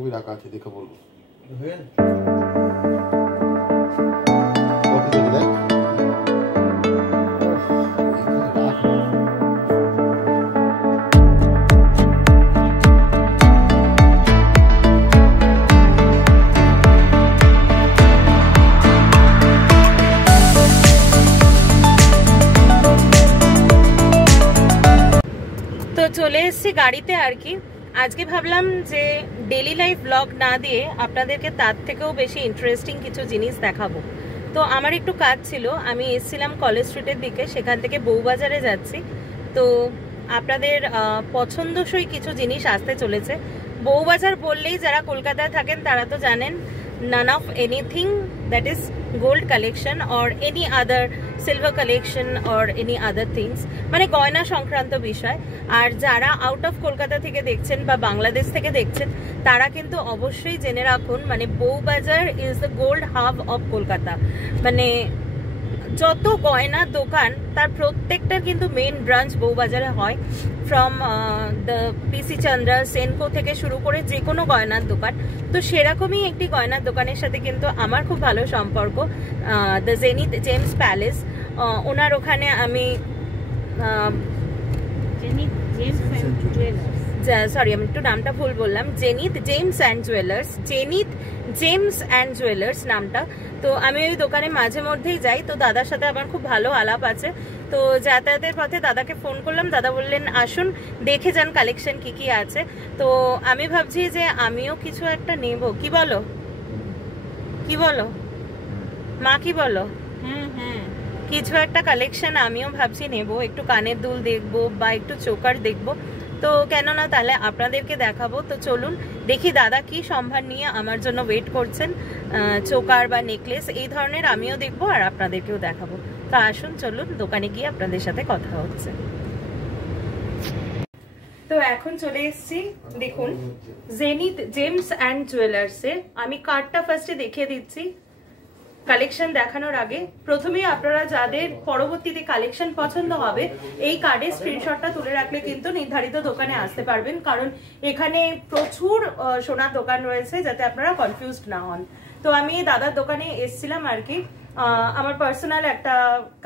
বাঁধাকপি রাখা আছে, দেখে বলবো। তো চলে এসেছি গাড়িতে আর কি। আজকে ভাবলাম যে ডেলি লাইফ ব্লগ না দিয়ে আপনাদেরকে তার থেকেও বেশি ইন্টারেস্টিং কিছু জিনিস দেখাবো। তো আমার একটু কাজ ছিল, আমি এসেছিলাম কলেজ স্ট্রিটের দিকে, সেখান থেকে বউবাজারে যাচ্ছি। তো আপনাদের পছন্দসই কিছু জিনিস আসতে চলেছে। বউবাজার বললেই যারা কলকাতায় থাকেন তারা তো জানেন, none of anything that is gold collection or any other silver collection or any other things, মানে গয়না সংক্রান্ত বিষয়। আর যারা আউট অফ কলকাতা থেকে দেখছেন বা বাংলাদেশ থেকে দেখছেন তারা কিন্তু অবশ্যই জেনে রাখুন, মানে Bowbazar is the gold hub of Kolkata. মানে যত গয়নার দোকান তার প্রত্যেকটার কিন্তু মেইন ব্রাঞ্চ বউবাজারে হয়। ফ্রম দ্য পিসি চন্দ্রা, সেনকো থেকে শুরু করে যে কোনো গয়নার দোকান। তো সেরকমই একটি গয়নার দোকানের সাথে কিন্তু আমার খুব ভালো সম্পর্ক, দ্য জেনিথ জেমস প্যালেস। ওনার ওখানে আমি সরি আমি একটু নামটা ভুল বললাম, zenith James and jewellers, zenith James and jewellers নামটা। তো আমি ওই দোকানে মাঝে মধ্যেই যাই। তো দাদার সাথে আমার খুব ভালো আলাপ আছে। তো যাতায়াতের পথে দাদাকে ফোন করলাম, দাদা বললেন আসুন দেখে যান কালেকশন কি কি আছে। তো আমি ভাবছি যে আমিও কিছু একটা নেব, কি বলো কি বলো মা, কি বলো? কিছু একটা কালেকশন আমিও ভাবছি নেব, একটু কানের দুল দেখবো বা একটু চোকার দেখবো। তো কেন না, তাহলে আপনাদেরকে দেখাবো। তো চলুন দেখি দাদা কি সম্ভার নিয়ে আমার জন্য ওয়েট করছেন। চোকার বা নেকলেস এই ধরনের আমিও দেখবো আর আপনাদেরকেও দেখাবো। তো আসুন চলুন দোকানে গিয়ে আপনাদের সাথে কথা হচ্ছে। তো এখন চলে এসেছি, দেখুন জেনিথ জেমস অ্যান্ড জুয়েলার্সে। আমি কার্ডটা ফার্স্টে দেখিয়ে দিচ্ছি কালেকশন দেখানোর আগে। প্রথমেই আপনারা যাদের পরবর্তীতে কালেকশন পছন্দ হবে এই কার্ডের স্ক্রিনশটটা তুলে রাখলে কিন্তু নির্ধারিত দোকানে আসতে পারবেন, কারণ এখানে প্রচুর সোনার দোকান রয়েছে, যাতে আপনারা কনফিউজড না হন। তো আমি দাদার দোকানে এসেছিলাম আর কি আমার পার্সোনাল একটা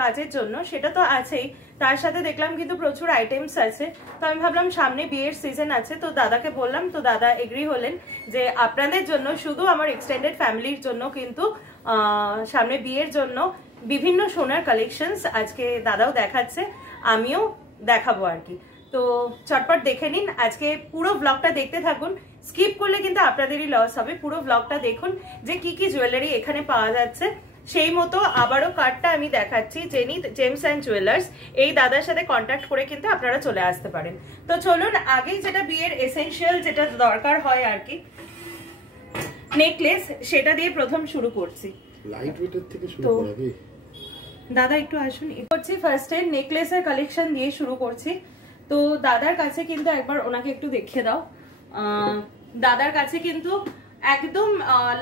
কাজের জন্য, সেটা তো আছেই, তার সাথে দেখলাম কিন্তু প্রচুর আইটেমস আছে। তো আমি ভাবলাম সামনে বিয়ের সিজন আছে, তো দাদাকে বললাম, তো দাদা এগ্রি হলেন যে আপনাদের জন্য, শুধু আমার এক্সটেন্ডেড ফ্যামিলির জন্য কিন্তু সামনে বিয়ের জন্য বিভিন্ন সোনার কালেকশনস আজকে দাদাও দেখাচ্ছে, আমিও দেখাবো আর কি। তো চটপট দেখে নিন, আজকে পুরো ব্লগটা দেখতে থাকুন, স্কিপ করলে কিন্তু আপনাদেরই লস হবে। পুরো ব্লগটা দেখুন যে কি কি জুয়েলারি এখানে পাওয়া যাচ্ছে। সেই মতো আবারও কার্ডটা আমি দেখাচ্ছি, জেনিথ জেমস অ্যান্ড জুয়েলার্স। এই দাদার সাথে কন্ট্যাক্ট করে কিন্তু আপনারা চলে আসতে পারেন। তো চলুন আগেই যেটা বিয়ের এসেনশিয়াল যেটা দরকার হয় আর কি, নেকলেস, সেটা দিয়ে প্রথম শুরু করছি। লাইট ওয়েটের থেকে শুরু করাবি দাদা, একটু আসুন। করছি ফার্স্টে নেকলেসের কালেকশন দিয়ে শুরু করছি। তো দাদার কাছে কিন্তু একবার ওনাকে একটু দেখিয়ে দাও। দাদার কাছে কিন্তু একদম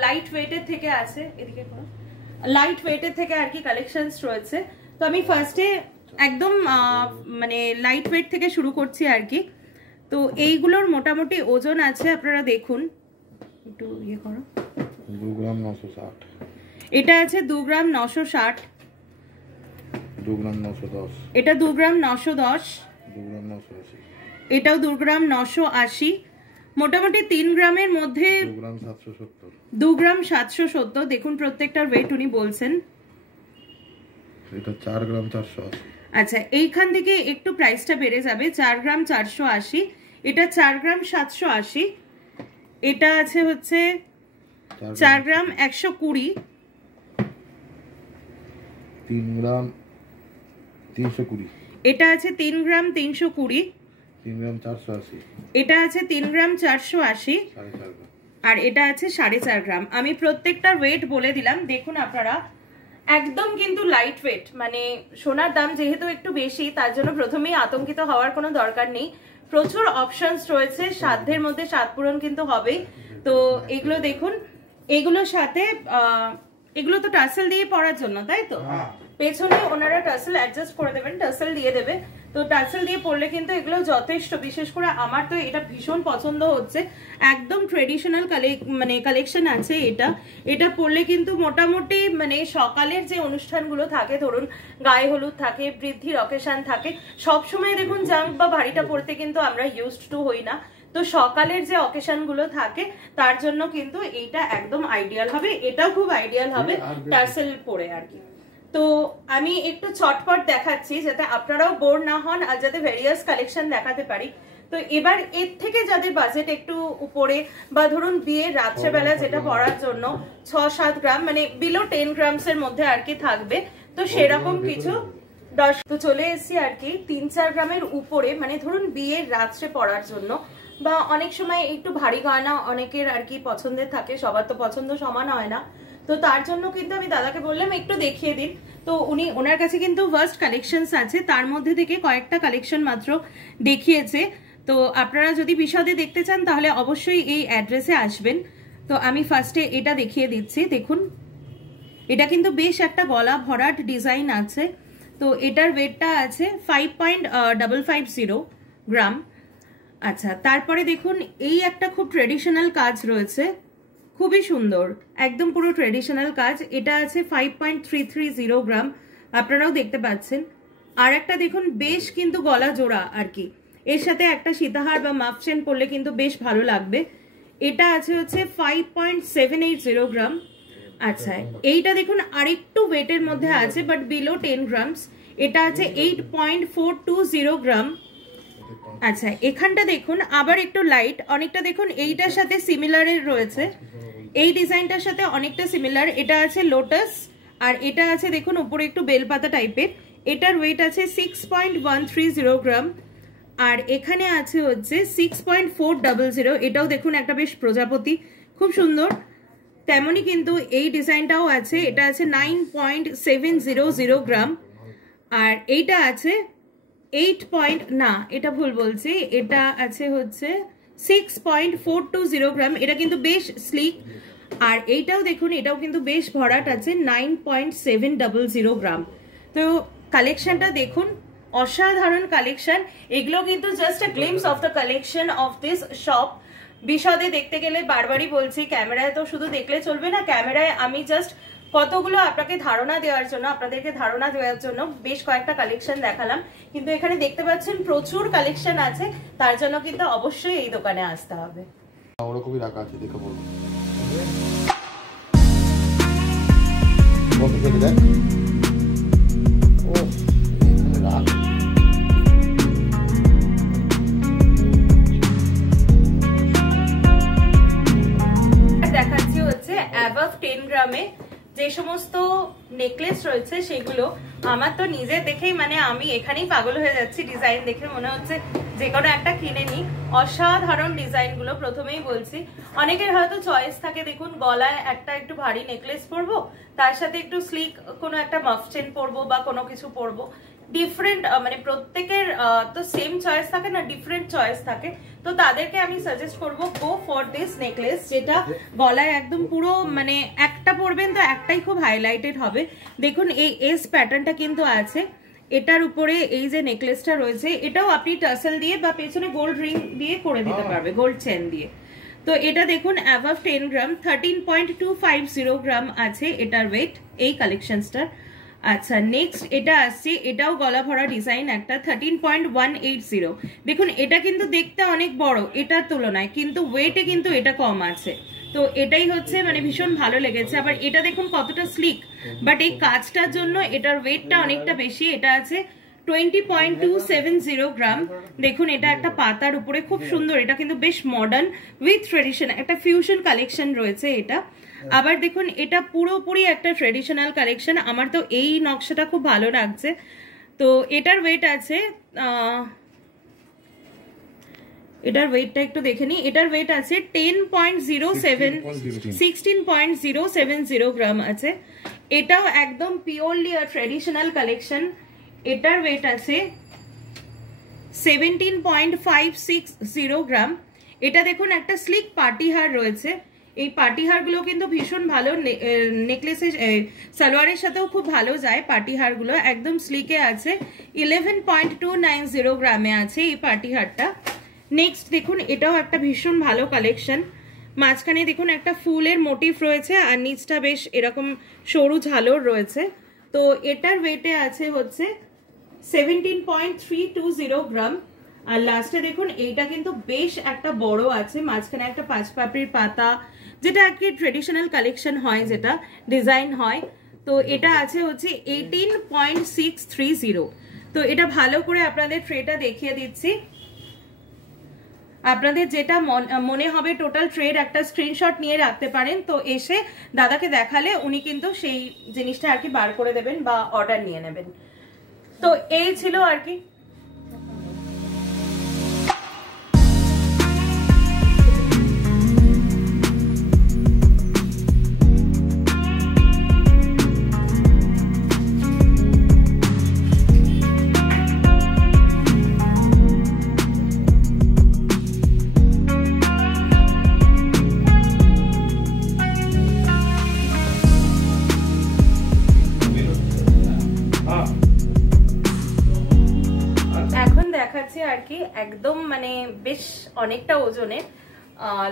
লাইট ওয়েটের থেকে আছে, এদিকে করো, লাইট ওয়েটের থেকে আর কি কালেকশনস রয়েছে। তো আমি ফার্স্টে একদম মানে লাইট ওয়েট থেকে শুরু করছি আর কি। তো এইগুলোর মোটামুটি ওজন আছে, আপনারা দেখুন, একটু ইয়ে করো, 2 গ্রাম 960, এটা আছে 2 গ্রাম 960, 2 গ্রাম 910, এটা 2 গ্রাম 910, 2 গ্রাম 980, এটাও 2 গ্রাম 980, মোটামুটি 3 গ্রামের মধ্যে 2 গ্রাম 770, 2 গ্রাম 770। দেখুন প্রত্যেকটার ওয়েট উনি বলছেন। এটা 4 গ্রাম 480। আচ্ছা, এইখান থেকে একটু প্রাইসটা বেড়ে যাবে, 4 গ্রাম 480, এটা 4 গ্রাম 780, এটা আছে হচ্ছে 4 গ্রাম 120, 3 গ্রাম 320, এটা আছে 3 গ্রাম 320, 3 গ্রাম 480, এটা আছে 3 গ্রাম 480, 4.5 গ্রাম, আর এটা আছে 4.5 গ্রাম। আমি প্রত্যেকটার ওয়েট বলে দিলাম, দেখুন আপনারা একদম কিন্তু লাইট ওয়েট। মানে সোনার দাম যেহেতু একটু বেশি, তার জন্য প্রথমেই আতঙ্কিত হওয়ার কোনো দরকার নেই। প্রচুর অপশনস রয়েছে, সাধ্যের মধ্যে স্বাদ পূরণ কিন্তু হবেই। তো এগুলো দেখুন, এগুলোর সাথে এগুলো তো টাসেল দিয়ে পরার জন্য, তাই তো? পেছনে ওনারা টাসেল অ্যাডজাস্ট করে দেবেন, টাসেল দিয়ে দেবে। তো টার্সেল দিয়ে পরলে কিন্তু এগুলো যথেষ্ট, বিশেষ করে আমার তো এটা ভীষণ পছন্দ হচ্ছে। একদম ট্রেডিশনাল মানে কালেকশন আছে এটা। এটা পরলে কিন্তু মোটামুটি মানে সকালের যে অনুষ্ঠানগুলো থাকে, ধরুন গায়ে হলুদ থাকে, বৃদ্ধির অকেশন থাকে, সবসময় দেখুন জাঙ্ক বা ভারীটা পরতে কিন্তু আমরা ইউজড টু হই না। তো সকালের যে অকেশন গুলো থাকে তার জন্য কিন্তু এইটা একদম আইডিয়াল হবে। এটাও খুব আইডিয়াল হবে টার্সেল পরে আর কি। তো আমি একটু চটপট দেখাচ্ছি যাতে আপনারাও বোর না হন আর যাতে ভেরিয়াস কালেকশন দেখাতে পারি। তো এবার এর থেকে যাদের বাজেট একটু উপরে বা ধরুন বিয়ের রাত্রেবেলা যেটা পরার জন্য 6-7 গ্রাম মানে বিলো 10 গ্রামস এর মধ্যে আর কি থাকবে, তো সেরকম কিছু 10 তো চলে এসেছি আর কি 3-4 গ্রামের উপরে, মানে ধরুন বিয়ের রাত্রে পরার জন্য বা অনেক সময় একটু ভারী গয়না অনেকের আর কি পছন্দের থাকে, সবার তো পছন্দ সমান হয় না। তো তার জন্য কিন্তু আমি দাদাকে বললাম একটু দেখিয়ে দিন। তো ওনার কাছে কিন্তু ভার্স্ট কালেকশনস আছে, তার মধ্যে থেকে কয়েকটা কালেকশন মাত্র দেখিয়েছে। তো আপনারা যদি বিশদে দেখতে চান তাহলে অবশ্যই এই অ্যাড্রেসে আসবেন। তো আমি ফার্স্টে এটা দেখিয়ে দিচ্ছি। দেখুন এটা কিন্তু বেশ একটা গলা ভরাট ডিজাইন আছে। তো এটার ওয়েটটা আছে 5.550 গ্রাম। আচ্ছা, তারপরে দেখুন এই একটা খুব ট্রেডিশনাল কাজ রয়েছে, খুবই সুন্দর, একদম পুরো ট্রেডিশনাল কাজ। এটা আছে 5.330 গ্রাম, আপনারাও দেখতে পাচ্ছেন। আর একটা দেখুন বেশ কিন্তু গলা জোড়া আর কি, এর সাথে একটা সীতাহার বা মাফ চেন পরলে কিন্তু বেশ ভালো লাগবে। এটা আছে হচ্ছে 5.780 গ্রাম। আচ্ছা, এইটা দেখুন আরেকটু ওয়েটের মধ্যে আছে বাট বিলো 10 গ্রামস। এটা আছে 8.420 গ্রাম। আচ্ছা, এখানটা দেখুন আবার একটু লাইট, অনেকটা দেখুন এইটার সাথে সিমিলারের রয়েছে, এই ডিজাইনটার সাথে অনেকটা সিমিলার। এটা আছে লোটাস আর এটা আছে দেখুন উপরে একটু বেলপাতা টাইপের। এটার ওয়েট আছে 6.130 গ্রাম। আর এখানে আছে হচ্ছে 6.400। এটাও দেখুন একটা বেশ প্রজাপতি, খুব সুন্দর। তেমনই কিন্তু এই ডিজাইনটাও আছে, এটা আছে 9.700 গ্রাম। আর এইটা আছে 8 না এটা ভুল বলছি, এটা আছে হচ্ছে 6.420 গ্রাম। এটা কিন্তু বেশ স্লিক। আর এইটাও দেখুন এটাও কিন্তু বেশ ভরাট আছে, 9.700 গ্রাম। তো কালেকশনটা দেখুন, অসাধারণ কালেকশন। এগুলো কিন্তু just a glimpse of the collection of this shop. বিশদে দেখতে গেলে বারবারই বলছি, ক্যামেরায় তো শুধু দেখলে চলবে না, ক্যামেরায় আমি জাস্ট কতগুলো আপনাকে ধারণা দেওয়ার জন্য, আপনাদেরকে ধারণা দেওয়ার জন্য বেশ কয়েকটা কালেকশন দেখালাম। কিন্তু এখানে দেখতে পাচ্ছেন প্রচুর কালেকশন আছে, তার জন্য কিন্তু অবশ্যই এই দোকানে আসতে হবে। ওরকমই রাখা আছে, দেখে বলবো। দেখাচ্ছি হচ্ছে অ্যাবাভ 10 গ্রামে যে সমস্ত নেকলেস রয়েছে সেগুলো। আমার তো নিজে দেখেই মানে আমি এখানেই পাগল হয়ে যাচ্ছি, ডিজাইন দেখে মনে হচ্ছে যে কোনো একটা কিনে নি। অসাধারণ ডিজাইন গুলো। প্রথমেই বলছি অনেকের হয়তো চয়েস থাকে, দেখুন গলায় একটা একটু ভারী নেকলেস পরবো, তার সাথে একটু স্লিক কোনো একটা মাফ চেন পরবো বা কোনো কিছু পরবো। ডিফারেন্ট মানে প্রত্যেকের তো সেম চয়েস থাকে না, ডিফারেন্ট চয়েস থাকে। তো তাদেরকে আমি সাজেস্ট করবো গো ফর দিস নেকলেস, যেটা গলায় একদম পুরো মানে একটা পরবেন তো একটাই খুব হাইলাইটেড হবে। দেখুন এই এস প্যাটার্নটা কিন্তু আছে, এটার উপরে এই যে নেকলেসটা রয়েছে এটাও আপনি টাসেল দিয়ে বা পেছনে গোল্ড রিং দিয়ে করে দিতে পারবে, গোল্ড চেন দিয়ে। তো এটা দেখুন অ্যাবাভ 10 গ্রাম, 13.250 গ্রাম আছে এটার ওয়েট এই কালেকশনসটার। আচ্ছা, নেক্সট এটা আসছে, এটাও গলা ভরা ডিজাইন একটা, 13.180। দেখুন এটা কিন্তু দেখতে অনেক বড় এটার তুলনায়, কিন্তু ওয়েটে কিন্তু এটা কম আছে। তো এটাই হচ্ছে মানে ভীষণ ভালো লেগেছে। আবার এটা দেখুন কতটা স্লিক, বাট এই কাজটার জন্য এটার ওয়েটটা অনেকটা বেশি। এটা আছে 20.270 গ্রাম। দেখুন এটা একটা পাতার উপরে, খুব সুন্দর। এটা কিন্তু বেশ মডার্ন উইথ ট্রেডিশন, একটা ফিউশন কালেকশন রয়েছে এটা। আবার দেখুন এটা পুরোপুরি একটা ট্রেডিশনাল কালেকশন। আমার তো এই নকশাটা খুব ভালো লাগছে। তো এটার ওয়েট আছে, এটার ওয়েটটা একটু দেখে নিই। এটার ওয়েট আছে 16.070 গ্রাম আছে। এটাও একদম পিওরলি ট্রেডিশনাল কালেকশন। এটার ওয়েট আছে 17.560 গ্রাম। এটা দেখুন একটা স্লিক পার্টি হার রয়েছে। এই পাটিহারগুলো কিন্তু ভীষণ ভালো, নেকলেসের সালোয়ারের সাথেও খুব ভালো যায়। পাটিহারগুলো একদম স্লিকে আছে, 11.290 গ্রামে আছে এই পাটিহারটা। নেক্সট দেখুন, এটাও একটা ভীষণ ভালো কালেকশন। মাঝখানে দেখুন একটা ফুলের মোটিভ রয়েছে আর নিচটা বেশ এরকম সরু ঝালর রয়েছে। তো এটার ওয়েটে আছে হচ্ছে 17.320 গ্রাম। আর লাস্টে দেখুন এইটা কিন্তু বেশ একটা বড় আছে, মাঝখানে একটা 5 পাপড়ির পাতা, যেটা আর কি ট্রেডিশনাল কালেকশন হয়, যেটা ডিজাইন হয়। তো এটা আছে হচ্ছে 18.630। তো এটা ভালো করে আপনাদের ট্রেটা দেখিয়ে দিচ্ছি। আপনাদের যেটা মনে হবে টোটাল ট্রেড একটা স্ক্রিনশট নিয়ে রাখতে পারেন। তো এসে দাদাকে দেখালে উনি কিন্তু সেই জিনিসটা আর কি বার করে দেবেন বা অর্ডার নিয়ে নেবেন। তো এই ছিল আর কি। একদম মানে বেশ অনেকটা ওজনের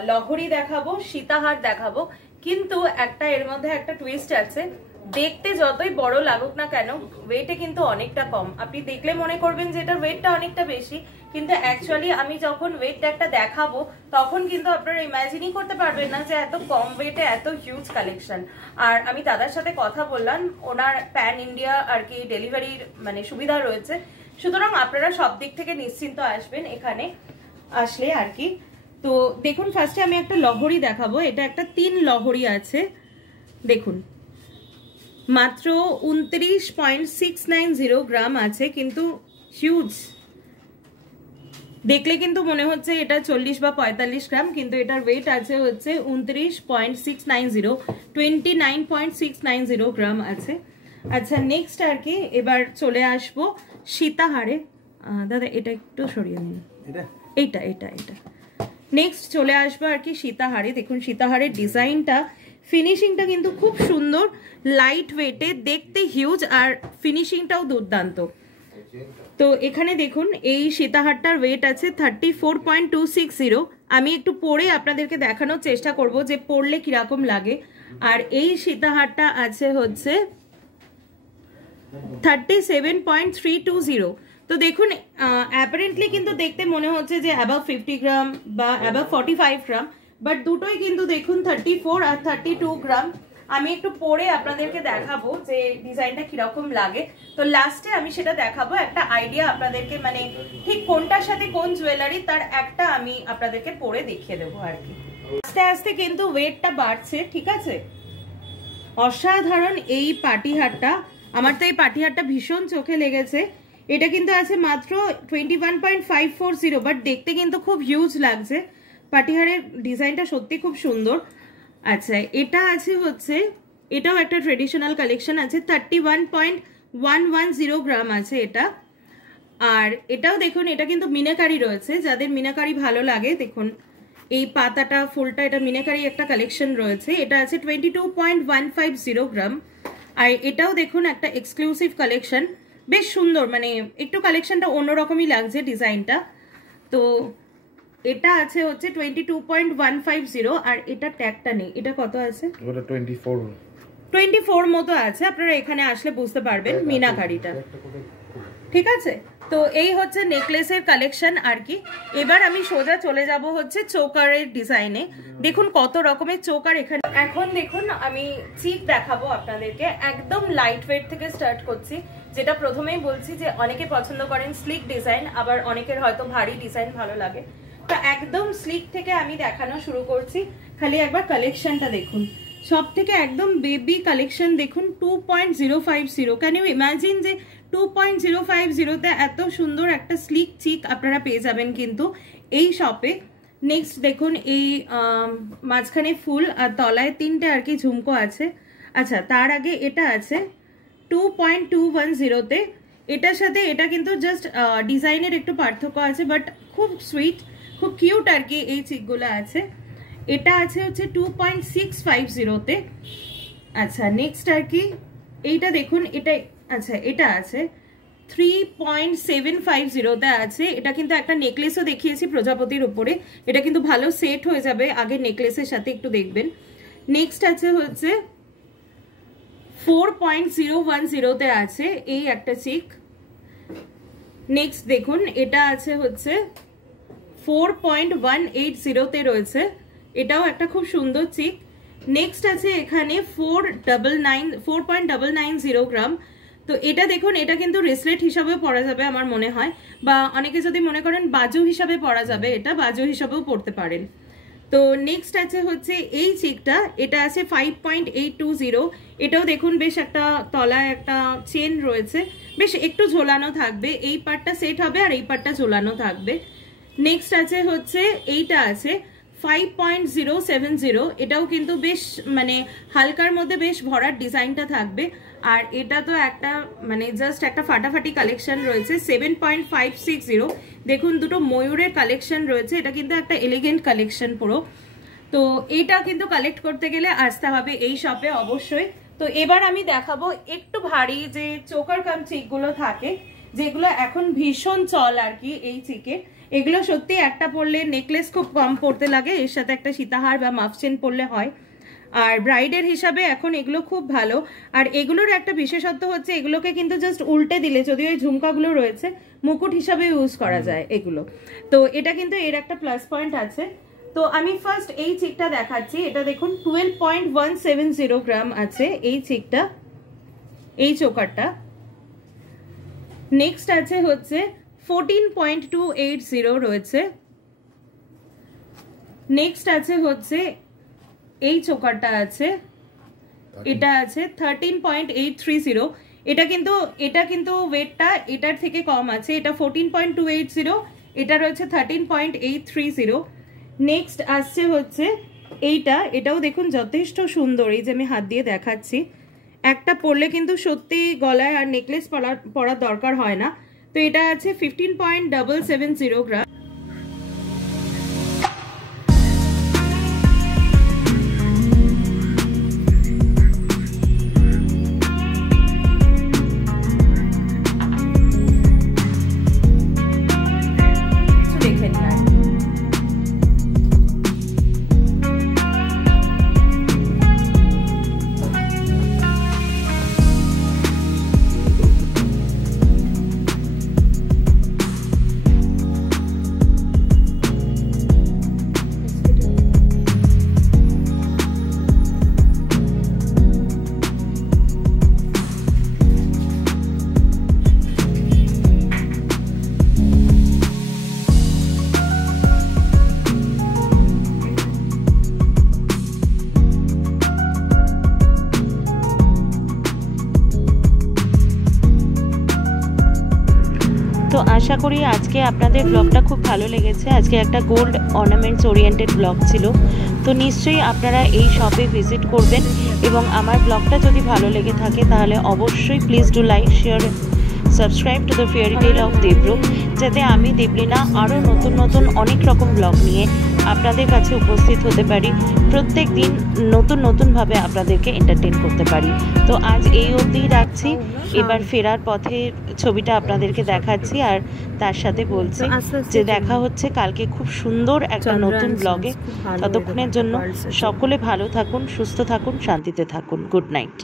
লহরি দেখাবো, সীতাহার দেখাবো, কিন্তু একটা এর মধ্যে একটা টুইস্ট আছে। দেখতে যতই বড় লাগুক না কেন, ওয়েটে কিন্তু অনেকটা কম। আপনি দেখলে মনে করবেন যে এটার ওয়েটটা অনেকটা বেশি, কিন্তু অ্যাকচুয়ালি আমি যখন ওয়েটটা একটা দেখাবো তখন কিন্তু আপনারা ইমাজিনই করতে পারবেন না যে এত কম ওয়েটে এত হিউজ কালেকশন। আর আমি দাদার সাথে কথা বললাম, ওনার প্যান ইন্ডিয়া আর কি ডেলিভারির মানে সুবিধা রয়েছে, সুতরাং আপনারা সব দিক থেকে নিশ্চিন্ত আসবেন এখানে আসলে আর কি। তো দেখুন, ফার্স্টে আমি একটা লহরি দেখাবো। এটা একটা 3 লহরি আছে, দেখুন মাত্র 29.690 গ্রাম আছে, কিন্তু হিউজ। দেখলে কিন্তু মনে হচ্ছে এটা 40 বা 45 গ্রাম, কিন্তু এটার ওয়েট আছে হচ্ছে 29.690, 29.690 গ্রাম আছে। আচ্ছা, নেক্সট আর কি এবার চলে আসবো সীতাহারে। দাদা এটা একটু সরিয়ে নিন, এইটা এটা এটা নেক্সট চলে আসবো আর কি সীতাহারে। দেখুন সীতাহারের ডিজাইনটা, ফিনিশিংটা কিন্তু খুব সুন্দর, লাইট ওয়েটে, দেখতে হিউজ, আর ফিনিশিংটাও দুর্দান্ত। তো এখানে দেখুন এই সীতাহারটার ওয়েট আছে 34.260। আমি একটু পরে আপনাদেরকে দেখানোর চেষ্টা করব যে পরলে কিরকম লাগে। আর এই সীতাহারটা আছে হচ্ছে 37.320। তো দেখুন অ্যাপারেন্টলি কিন্তু দেখতে মনে হচ্ছে যে অ্যাবাভ 50 গ্রাম বা অ্যাবাভ 45 গ্রাম, বাট দুটোই কিন্তু দেখুন 34 আর 32 গ্রাম। আমি একটু পরে আপনাদেরকে দেখাবো যে ডিজাইনটা কিরকম লাগে। তো লাস্টে আমি সেটা দেখাবো, একটা আইডিয়া আপনাদেরকে, মানে ঠিক কোনটার সাথে কোন জুয়েলারি তার একটা আমি আপনাদেরকে পরে দেখিয়ে দেবো আর কি। আস্তে আস্তে কিন্তু ওয়েটটা বাড়ছে, ঠিক আছে। অসাধারণ এই পাটিহারটা, আমার তো এই পাটিহারটা ভীষণ চোখে লেগেছে। এটা কিন্তু আছে মাত্র 21.540, বাট দেখতে কিন্তু খুব হিউজ লাগছে। পাটিহারের ডিজাইনটা সত্যি খুব সুন্দর। আচ্ছা, এটা আছে হচ্ছে, এটাও একটা ট্রেডিশনাল কালেকশন আছে, 31.110 গ্রাম আছে এটা। আর এটাও দেখুন, এটা কিন্তু মিনাকারি রয়েছে, যাদের মিনাকারি ভালো লাগে দেখুন এই পাতাটা ফুলটা, এটা মিনাকারি একটা কালেকশন রয়েছে। এটা আছে 22.150 গ্রাম। আর এটাও দেখুন একটা এক্সক্লুসিভ কালেকশন, বেশ সুন্দর, মানে একটু কালেকশনটা অন্যরকমই লাগছে ডিজাইনটা। তো এটা আছে হচ্ছে 22.150। আর এটা ট্যাগটা নেই, এটা কত আছে? ওটা 24 মতো আছে। আপনারা এখানে আসলে বুঝতে পারবেন মিনাকারিটা, ঠিক আছে। তো এই হচ্ছে নেকলেসের কালেকশন আর কি। এবার আমি সোজা চলে যাব হচ্ছে চোকারের ডিজাইনে। দেখুন কত রকমের চোকার এখানে। এখন দেখুন আমি চিক দেখাবো আপনাদেরকে, একদম লাইট ওয়েট থেকে স্টার্ট করছি। যেটা প্রথমেই বলছি যে অনেকে পছন্দ করেন স্লিক ডিজাইন, আবার অনেকের হয়তো ভারী ডিজাইন ভালো লাগে। তো একদম স্লিক থেকে আমি দেখানো শুরু করছি। খালি একবার কালেকশনটা দেখুন, সব থেকে একদম বেবি কালেকশন দেখুন, 2.050। ক্যান ইউ ইমাজিন যে 2.050-তে এত সুন্দর একটা স্লিক চিক আপনারা পেয়ে যাবেন কিন্তু এই শপে। নেক্সট দেখুন এই মাঝখানে ফুল আর তলায় 3টে আর কি ঝুমকো আছে। আচ্ছা, তার আগে এটা আছে 2.210-তে। এটার সাথে এটা কিন্তু জাস্ট ডিজাইনের একটু পার্থক্য আছে, বাট খুব সুইট, খুব কিউট আর কি এই চিকগুলো আছে। এটা আছে হচ্ছে 2.650 তে। আচ্ছা নেক্সট আর কি এইটা দেখুন, এটা আচ্ছা এটা আছে 3.750 তে আছে। এটা কিন্তু একটা নেকলেসও দেখিয়েছি প্রজাপতির উপরে, এটা কিন্তু ভালো সেট হয়ে যাবে আগে নেকলেসের সাথে, একটু দেখবেন। নেক্সট আছে হচ্ছে 4.010 তে আছে এই একটা চিক। নেক্সট দেখুন এটা আছে হচ্ছে 4.180 তে রয়েছে, এটাও একটা খুব সুন্দর চিক। নেক্সট আছে এখানে 4.990 গ্রাম। তো এটা দেখুন, এটা কিন্তু রেসলেট হিসাবেও পরা যাবে আমার মনে হয়, বা অনেকে যদি মনে করেন বাজু হিসাবে পরা যাবে, এটা বাজু হিসাবেও পরতে পারেন। তো নেক্সট আছে হচ্ছে এই চিকটা, এটা আছে 5.820। এটাও দেখুন বেশ একটা তলায় একটা চেন রয়েছে, বেশ একটু ঝোলানো থাকবে, এই পার্টটা সেট হবে আর এই পার্টটা ঝোলানো থাকবে। নেক্সট আছে হচ্ছে এইটা আছে 5.070, এটাও কিন্তু বেশ মানে হালকার মধ্যে বেশ ভরার ডিজাইনটা থাকবে। আর এটা তো একটা মানে জাস্ট একটা ফাটাফাটি কালেকশন রয়েছে 7.560। দেখুন দুটো ময়ূরের কালেকশন রয়েছে, এটা কিন্তু একটা এলিগেন্ট কালেকশন পুরো। তো এটা কিন্তু কালেক্ট করতে গেলে আসতে হবে এই শপে অবশ্যই। তো এবার আমি দেখাবো একটু ভারী যে চোকার কাম চিকগুলো থাকে, যেগুলো এখন ভীষণ চল আর কি এই চিকে। এগুলো সত্যি একটা পরলে নেকলেস খুব কম পরতে লাগে, এর সাথে একটা সীতাহার বা মাফচেন পরলে হয়। আর ব্রাইডের হিসাবে এখন এগুলো খুব ভালো। আর এগুলোর একটা বিশেষত্ব হচ্ছে এগুলোকে কিন্তু জাস্ট উল্টে দিলে, যদিও এই ঝুমকাগুলো রয়েছে, মুকুট হিসাবে ইউজ করা যায় এগুলো। তো এটা কিন্তু এর একটা প্লাস পয়েন্ট আছে। তো আমি ফার্স্ট এই চিকটা দেখাচ্ছি। এটা দেখুন 12.170 গ্রাম আছে এই চিকটা, এই চোকারটা। নেক্সট আছে হচ্ছে 14.280 রয়েছে। নেক্সট আছে হচ্ছে এই চোকারটা আছে, এটা আছে 13.830। এটা কিন্তু ওয়েটটা এটার থেকে কম আছে, এটা 14.280, এটা রয়েছে 13.830। নেক্সট আসছে হচ্ছে এটাও দেখুন যথেষ্ট সুন্দর, এই যে আমি হাত দিয়ে দেখাচ্ছি, একটা পরলে কিন্তু সত্যি গলায় আর নেকলেস পরার দরকার হয় না। তো এটা আছে 15.770 গ্রাম। তো আশা করি আজকে আপনাদের ব্লগটা খুব ভালো লেগেছে। আজকে একটা গোল্ড অর্নামেন্টস ওরিয়েন্টেড ব্লগ ছিল। তো নিশ্চয়ই আপনারা এই শপে ভিজিট করবেন, এবং আমার ব্লগটা যদি ভালো লেগে থাকে তাহলে অবশ্যই please do like, share, subscribe to the fairy tale of Debabrata, যাতে আমি দেবলীনা আরও নতুন নতুন অনেক রকম ব্লগ নিয়ে আপনাদের কাছে উপস্থিত হতে পারি, প্রত্যেক দিন নতুন নতুনভাবে আপনাদেরকে এন্টারটেন করতে পারি। তো আজ এই অবধিই রাখছি, এবার ফেরার পথে ছবিটা আপনাদেরকে দেখাচ্ছি, আর তার সাথে বলছি যে দেখা হচ্ছে কালকে খুব সুন্দর একটা নতুন ব্লগে। ততক্ষণের জন্য সকলে ভালো থাকুন, সুস্থ থাকুন, শান্তিতে থাকুন। Good night.